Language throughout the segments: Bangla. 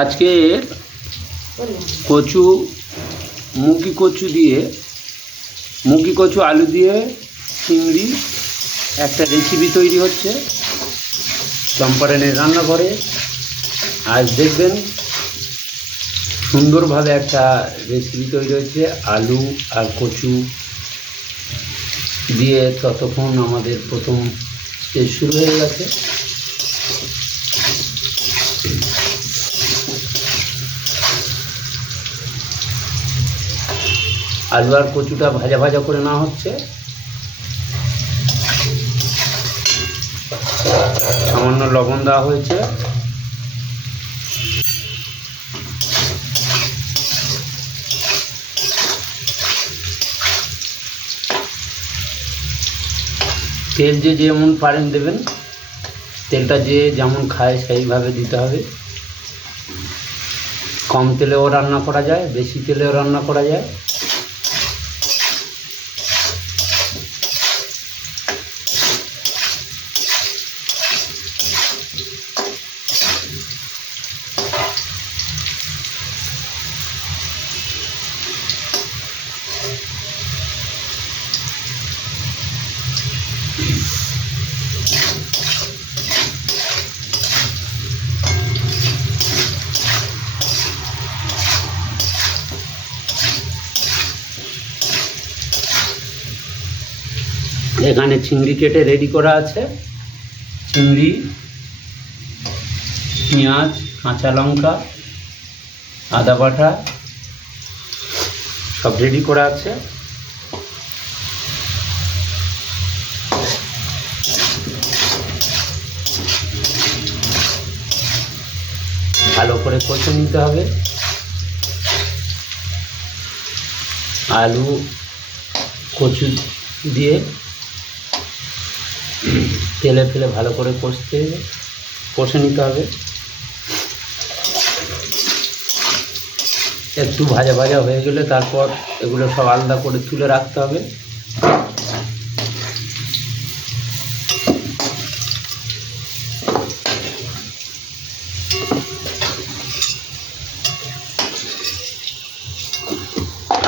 আজকে কচু, মুগি কচু দিয়ে, মুগি কচু আলু দিয়ে চিংড়ি, একটা রেসিপি তৈরি হচ্ছে। চম্পারণের রান্নাঘরে। আজ দেখবেন সুন্দরভাবে একটা রেসিপি তৈরি হচ্ছে আলু আর কচু দিয়ে ততক্ষণ আমাদের প্রথম স্টেজ শুরু হয়ে গেছে। আলু আর কচুটা ভাজা ভাজা করে নেওয়া হচ্ছে। সামান্য লবণ দেওয়া হয়েছে। তেল যে যেমন পারেন দেবেন, তেলটা যে যেমন খায় সেইভাবে দিতে হবে। কম তেলেও রান্না করা যায়, বেশি তেলেও রান্না করা যায়। এখানে চিংড়ি কেটে রেডি করা আছে। চিংড়ি, পেঁয়াজ, কাঁচা লঙ্কা, আদা বাটা সব রেডি করা আছে। ভালো করে কষে নিতে হবে। আলু, কচু দিয়ে তেলে ফেলে ভালো করে কষতে, কষে নিতে হবে। একটু ভাজা ভাজা হয়ে গেলে তারপর এগুলো সব আলাদা করে তুলে রাখতে হবে।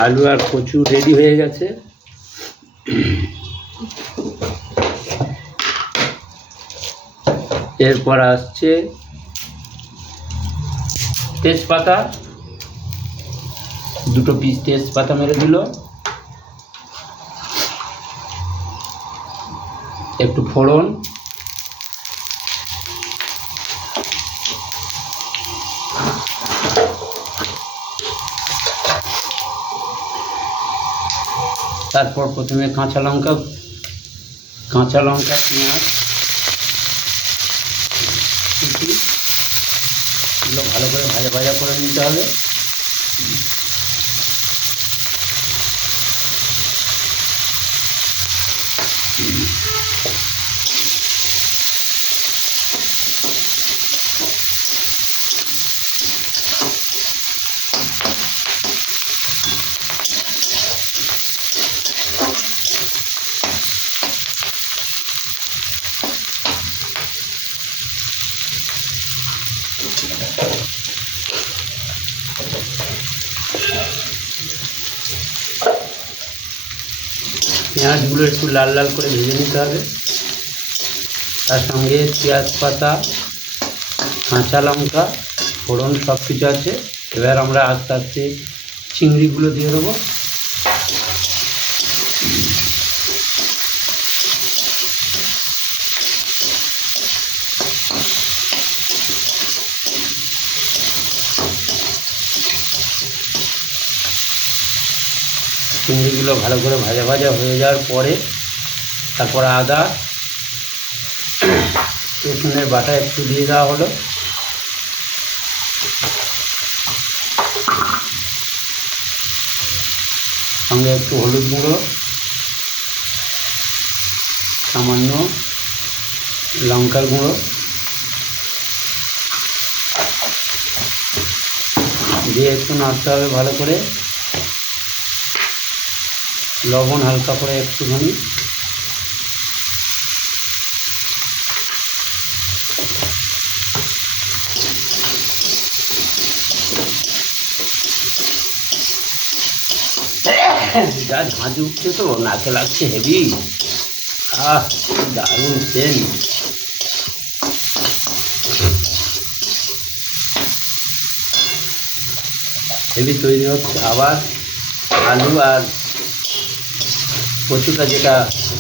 আলু আর কচু রেডি হয়ে গেছে। এরপর আসছে তেজপাতা। দুটো পিস তেজপাতা মেরে দিল। একটু ফোড়ন। তারপর প্রথমে কাঁচা লঙ্কা কাঁচা লঙ্কা, পেঁয়াজ কুচি এগুলো ভালো করে ভাজা ভাজা করে নিতে হবে। একটু লাল লাল করে ভেজে নিতে হবে। তার সঙ্গে পেঁয়াজ পাতা, কাঁচা লঙ্কা, ফোড়ন সব কিছু আছে। এবার আমরা আস্তে আস্তে চিংড়িগুলো দিয়ে দেবো। চিংড়িগুলো ভালো করে ভাজা ভাজা হয়ে যাওয়ার পরে তারপর আদা, রসুনের বাটা একটু দিয়ে দেওয়া হলো। সঙ্গে একটু হলুদ গুঁড়ো, সামান্য লঙ্কার গুঁড়ো, দিয়ে একটু নাড়তে হবে ভালো করে। লবণ হালকা করে একটুখানি। যা ঝাঁঝ উঠছে তো, নাকে লাগছে হেভি। আহ, দারুণ সেন হেভি তৈরি হচ্ছে। আবার আলু আর কচুটা যেটা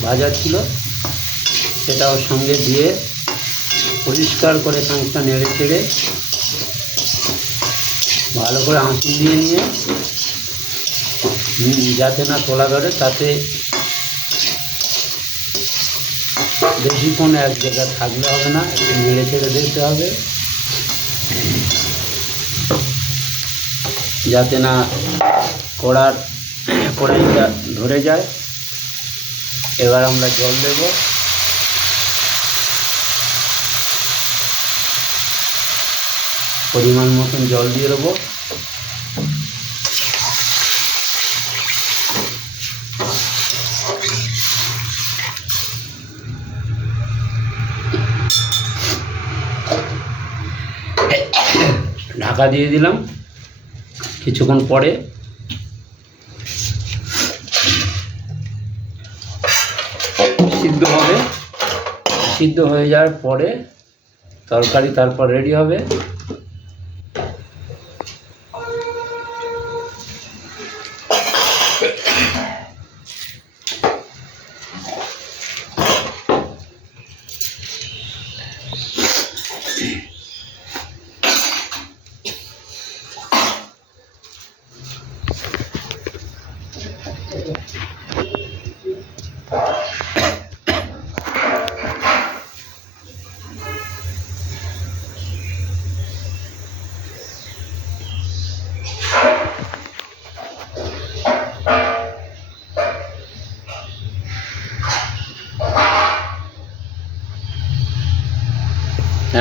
ভাজা ছিল সেটা ওর সঙ্গে দিয়ে পরিষ্কার করে খানিকটা নেড়ে চেড়ে ভালো করে আঁচি দিয়ে নিয়ে যাতে না তোলা ধরে, তাতে বেশিক্ষণ এক জায়গায় থাকলে হবে না, একটু নেড়ে ছেড়ে দিতে হবে। যাতে না কড়ার কড়াইটা ধরে যায়। এবার আমরা জল দেব। পরিমাণ মতন জল দিয়ে দেবো। ঢাকা দিয়ে দিলাম। কিছুক্ষণ পরে সিদ্ধ হয়ে যাওয়ার পরে তরকারি তারপর রেডি হবে।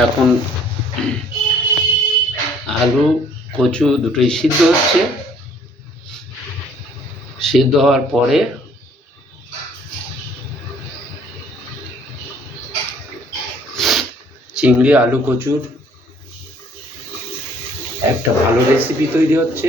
এখন আলু, কচু দুটোই সিদ্ধ হচ্ছে। সিদ্ধ হওয়ার পরে চিংড়ি, আলু কচুর একটা ভালো রেসিপি তৈরি হচ্ছে।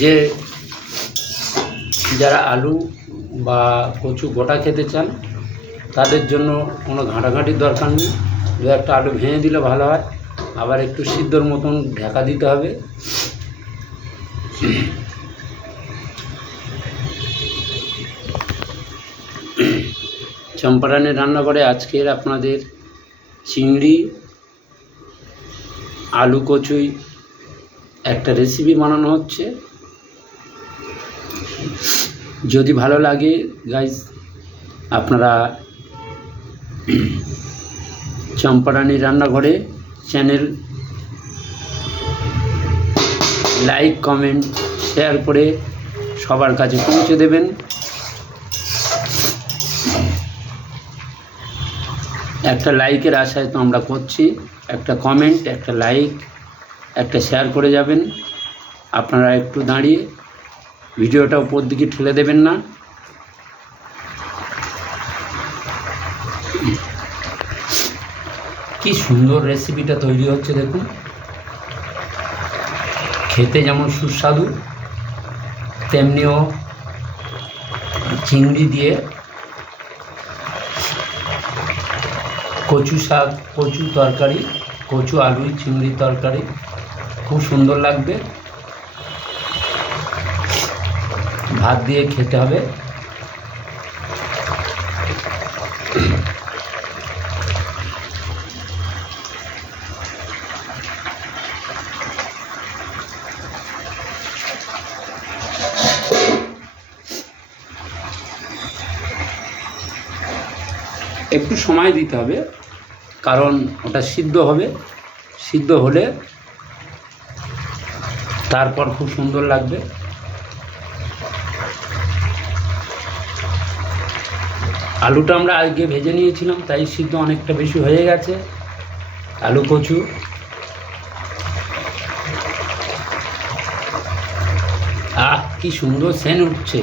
যে যারা আলু বা কচু গোটা খেতে চান, তাদের জন্য কোনো ঘাঁটাঘাঁটির দরকার নেই। দু একটা আলু ভেঙে দিলে ভালো হয়, আবার একটু সিদ্ধর মতন ঢাকা দিতে হবে। চম্পারানের রান্নাঘরে আজকের আপনাদের চিংড়ি, আলু কচুই একটা রেসিপি বানানো হচ্ছে। যদি ভালো লাগে গাইজ আপনারা চম্পারানির রান্নাঘরে চ্যানেল লাইক কমেন্ট শেয়ার করে সবার কাছে পৌঁছে দেবেন। একটা লাইকের আশায় তো আমরা করছি, একটা কমেন্ট একটা লাইক একটা শেয়ার করে যাবেন। আপনারা একটু দাঁড়িয়ে ভিডিওটা উপর দিকে ঠেলে দেবেন না। কি সুন্দর রেসিপিটা তৈরি হচ্ছে দেখুন। খেতে যেমন সুস্বাদু, তেমনিও চিংড়ি দিয়ে কচু শাক, কচু তরকারি, কচু আলু, চিংড়ি তরকারি, খুব সুন্দর লাগবে। ভাত দিয়ে খেতে হবে। একটু সময় দিতে হবে, কারণ ওটা সিদ্ধ হবে। সিদ্ধ হলে তারপর খুব সুন্দর লাগবে। আলুটা আমরা আজকে ভেজে নিয়েছিলাম, তাই সিদ্ধ অনেকটা বেশি হয়ে গেছে। আলু কচু। আহ, কি সুন্দর সেন উঠছে।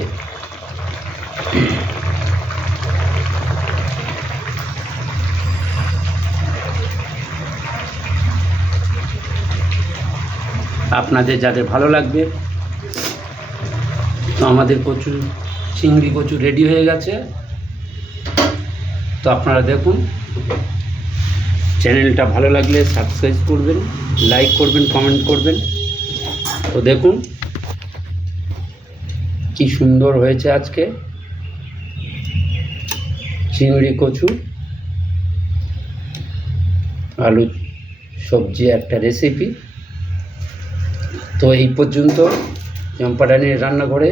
আপনাদের যাদের ভালো লাগবে, তো আমাদের কচু, চিংড়ি কচু রেডি হয়ে গেছে। তো আপনারা দেখুন। চ্যানেলটা ভালো লাগলে সাবস্ক্রাইব করবেন লাইক করবেন কমেন্ট করবেন। তো দেখুন, কি সুন্দর হয়েছে আজকে। চিংড়ি, কচু, আলু, সবজি একটা রেসিপি তো এই পর্যন্ত চম্পাডানির রান্নাঘরে